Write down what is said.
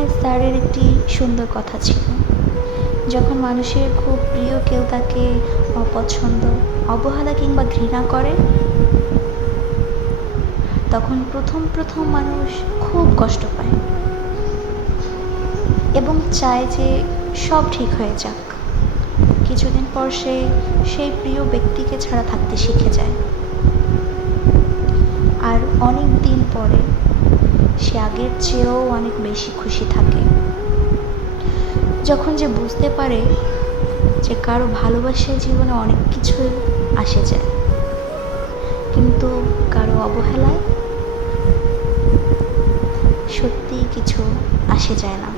আহমেদ স্যারের একটি সুন্দর কথা ছিল, যখন মানুষের খুব প্রিয় কেউ তাকে অপছন্দ, অবহেলা কিংবা ঘৃণা করে, তখন প্রথম প্রথম মানুষ খুব কষ্ট পায় এবং চায় যে সব ঠিক হয়ে যাক। কিছুদিন পর সে সেই প্রিয় ব্যক্তিকে ছাড়া থাকতে শিখে যায়, আর অনেক দিন পরে সে আগের চেয়েও অনেক বেশি খুশি থাকে, যখন যে বুঝতে পারে যে কারো ভালোবাসায় জীবনে অনেক কিছুই আসে যায়, কিন্তু কারো অবহেলায় সত্যিই কিছু আসে যায় না।